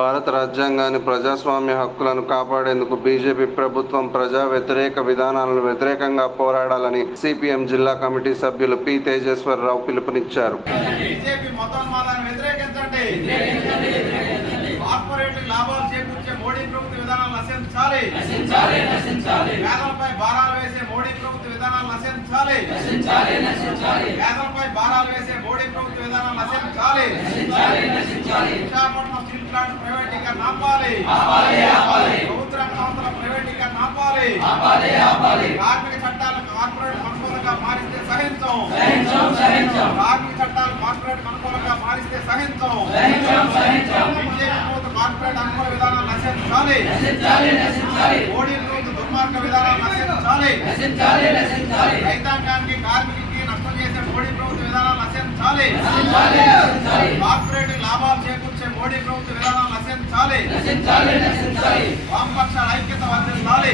భారత రాజ్యాంగాన్ని ప్రజాస్వామ్య హక్కులను కాపాడేందుకు బీజేపీ ప్రభుత్వం ప్రజా వ్యతిరేక విధానాలను వ్యతిరేకంగా పోరాడాలని సిపిఎం జిల్లా కమిటీ సభ్యులు పి తేజేశ్వరరావు పిలుపునిచ్చారు. బీజేపీ మతోన్మాదాన్ని వ్యతిరేకించండి. కార్పొరేట్ లాభాలు చేకూర్చే మోడీ ప్రభుత్వ విధానాలు నశించాలి. పేదలపై భారాలు వేసే మోడీ ప్రభుత్వ విధానాలు నశించాలి. పేదలపై భారాలు వేసే మోడీ ప్రభుత్వ విధానాలు నశించాలి. విశాఖపట్నం స్టీల్ ప్లాంట్ ప్రైవేటీకరణ ఆపాలి. ప్రభుత్వ రంగ సంస్థల ప్రైవేటీకరణ ఆపాలి కార్మిక చట్టాలు కార్పొరేట్ అనుకూలంగా మారిస్తే సహించం. కార్మిక చట్టాలు కార్పొరేట్ అనుకూలంగా మారిస్తే సహించం. బీజేపీ ప్రభుత్వ కార్పొరేట్ అనుకూల విధానాలు నశించాలి. మోడీ ప్రభుత్వ దుర్మార్గ విధానాలు నశించాలి. రైతాంగానికి కార్మికుడికి నష్టం చేసే మోడీ ప్రభుత్వ విధానాలు నశించాలి. కార్పొరేట్ లాభాలు చేకూర్చే మోడీ ప్రభుత్వ విధానాలు నశించాలి. వామపక్షాల ఐక్యత వర్ధిల్లాలి